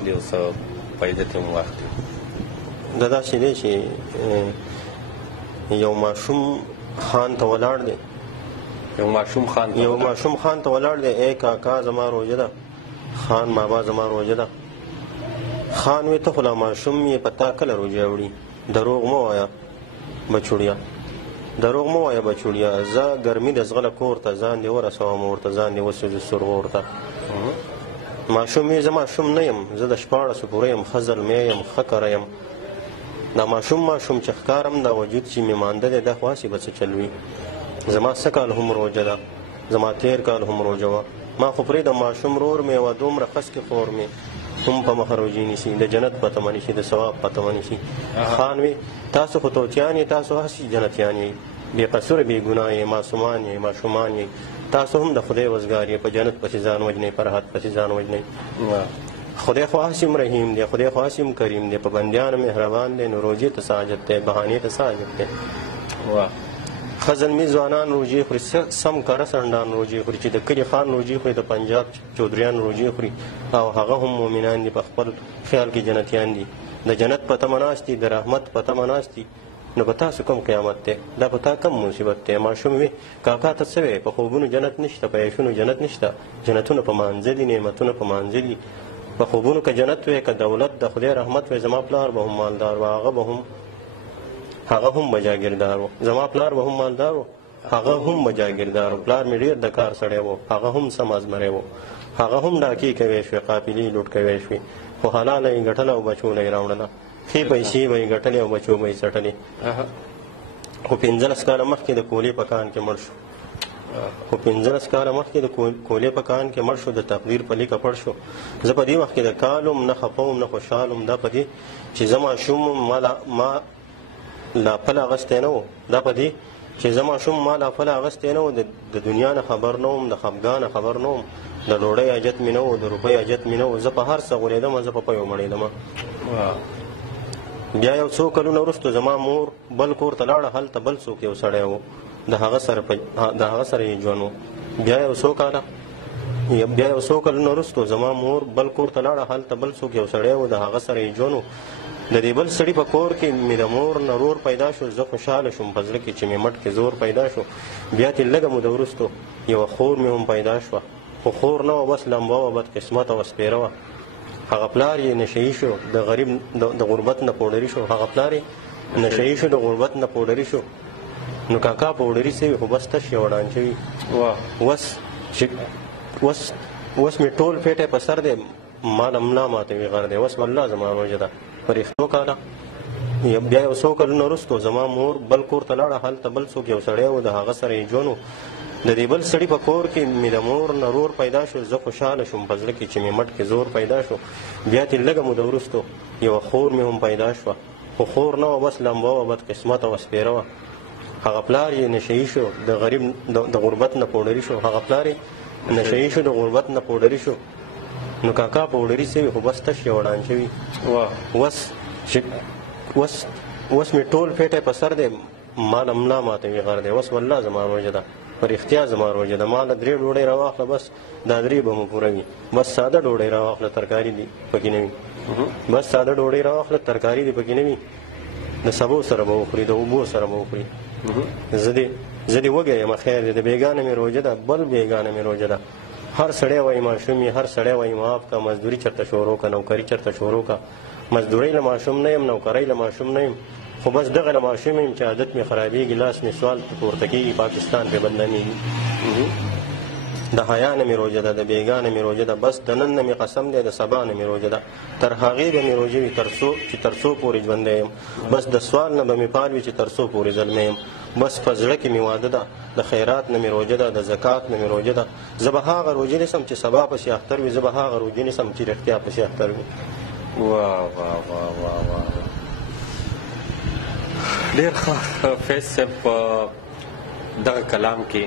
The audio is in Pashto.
واخلي او څه فایده ترې هم واخلي. دا داسې دی چې یو ماشوم خان ته ولاړ دی، یو ماشوم خان ته ولاړ دی، ای کاکا زما روژه ده. خان بابا زما روژه ده. خان وی ته خو لا ماشوم یې په تا کله روژه وړي؟ دروغ مه وایه بچوړیا، دروغ مه وایه بچوړیا. زه ګرمي د زغله کور ته ځان دې ورسوم، ورته ځان دې وسوځي سرغور ته. ماشوم یې زه ماشوم نه یم، زه د 14 پوره یم، ښه زلمی یم، ښه کره یم. دا ماشوم چې ښکارم دا وجود چې مې مانده دی دا خو هسې به څه چل وي. زما څه کال هم روژه ده، زما تېر کال هم روژه وه. ما خو پرېږده ماشوم رور مې وه، دومره خسکې خور مې هم په مخه روژې نیسي، د جنت په تمه نیسي، د ثواب په تمه نیسي. خان وی تاسو خو توتیان یې، تاسو هسې جنتیان یې، بې قصوره بې ګناه یې، معصومان یې، ماشومان یې، تاسو هم د خدای وزګار یې، په جنت پسې ځان وجنئ، په راحت پسې ځان وجنئ. خدای خو هسې رحیم دی، خدای خو هسې کریم دی، په بندیانو مهربان دی، نو روژې ته څه حاجت دی، بهانې ته څه حاجت دی. ښه زلمي ځوانان روژې خوري، سم کاره سنډان روژې خوري، چې د کلي خان روژې خوري، د پنجاب چودریان روژې خوري، او هغه هم مؤمنان دي، په خپل خیال کې جنتیان دي، د جنت په تمه ناست دي، د رحمت په تمه ناست دي. نو په تاسو کوم قیامت دی؟ دا په تا کم مصیبت دی؟ ماشوم وی کاکا ته څه وی؟ په خوبونو جنت نشته، په عیشونو جنت نشته، جنتونه په مانځه دي، نعمتونه په مانځه دي. په خوبونو که جنت وی، که دولت د خدای رحمت وی، زما پلار به هم مالدار و، هغه هم بجاګردار و. زما پلار به هم مالدار و، هغه هم بجاګردار و. پلار مې ډېر د کار سړی و، هغه هم سم ازمری و، هغه هم ډاکې کوی شوې، قافلې لوټ کوی شوې، خو حلاله یې ګټله او بچوله یې راوړله، ښې پیسې به یې ګټلې او بچو به یې څټلې. خو 15 کاله مخکې د کولې په کان کې مړ شو، خو 15 کاله مخکې د کولې په کان کې مړ شو، د تقدیر په لیکه پړ شو. زه په دې وخت کې د کالم نه خفه وم نه خوشحال وم، دا په دې چې زه ماشوم ما لا پل اغستی نه و، دا په دې چې زه ماشوم ما لا پل اغستی نه و، د دنیا نه خبر نه وم، د خفګانه خبر نه وم، د ډوډۍ حاجت مې نه و، د روپۍ حاجت مې نه و، زه په هر څه غولېدم، زه په پیو مړېدم. بیا یو څو کلونه وروسته زما مور بل کور ته لاړه، هلته بل څوک یو سړی و، د هغه سره یې ژوند و. بیا یو څو کلونه وروسته زما مور بل کور ته لاړه، هلته بل څوک یو سړی و، د هغه سره یې ژوند و. د دې بل سړي په کور کې مې د مور نه رور پیدا شو، زه خوشحاله شوم په زړه کې چې مې مټ کې زور پیدا شو. بیا ترې لږه موده وروسته یوه خور مې هم پیدا شوه، خو خور نه وه، بس لمبه وه، بد قسمته وه، سپېره وه. هغه پلار یې نشهیي شو، د غریب د غربت نه پوډري شو، هغه پلار یې نشهیي شو، د غربت نه پوډري شو. نو کاکا پوډري سوي، خو بس تش یې وډان شوي. اوس مې ټول پیټی په سر دی، مال ملا ماتوي غر دی، اوس والله زما روژه ده. پرېښتو کاله بیا یو څو کلونه وروسته زما مور بل کور ته لاړه، هلته بل څوک یو سړی و، د هغه سره یې ژوند و. د دې بل سړي په کور کې مې د مور نه رور پیدا شو، زه خوشحاله شوم په زړه کې چې مې مټ کې زور پیدا شو. بیا ترې لږه موده وروسته یوه خور مې هم پیدا شوه، خو خور نه وه، بس لمبه وه، بد قسمته وه، سپېره وه. هغه پلار یې نشهیي شو، د غریب د غربت نه پوډري شو، هغه پلار یې نشهیي شو، د غربت نه پوډري شو. نو کاکا پوډري سوي، خو بس تش یې وډان شوي. اوس مې ټول پیټی په سر دی، مال ملا ماتوي غر دی، اوس والله زما روژه ده، په رښتیا زما روژه ده. ما له 3 ډوډۍ راواخله، بس دا 3 به مو پوره وي، بس ساده ډوډۍ راواخله، ترکاري دي پکې نه وي، بس ساده ډوډۍ راواخله، ترکاري دي پکې نه وي، د سبو سره به وخوري، د اوبو سره به وخوري. زه دې وږی یم، خیر دی، د بېګانه مې روژه ده، بل بېګانه مې روژه ده. هر سړی وایي ماشوم یې، هر سړی وایي معاف که، مزدوري چېرته شروع که، نوکري چېرته شروع که. مزدورۍ له ماشوم نه یم، نوکرۍ له ماشوم نه یم، خو بس دغه له ماشوم یم چې عادت مې خرابېږي، لاس مې سوال پورته کېږي، پاکستان پرې بدنامېږي. د حیا نه مې روژه ده، د بېګانه مې روژه ده، بس د نن نه مې قسم دی، د سبا نه مې روژه ده. تر هغې به مې روژه وي تر څو پورې ژوندی یم، بس د سوال نه به مې پال وي چې تر څو پورې زلمی یم. بس په زړه کې مې واده ده، د خیرات نه مې روژه ده، د زکات نه مې روژه ده. زه به هغه روژې نیسم چې سبا پسې اختر وي، زه به هغه روژې نیسم چې رښتیا پسې اختر وي. ډېر ښه فیض صاحب، په دغه کلام کې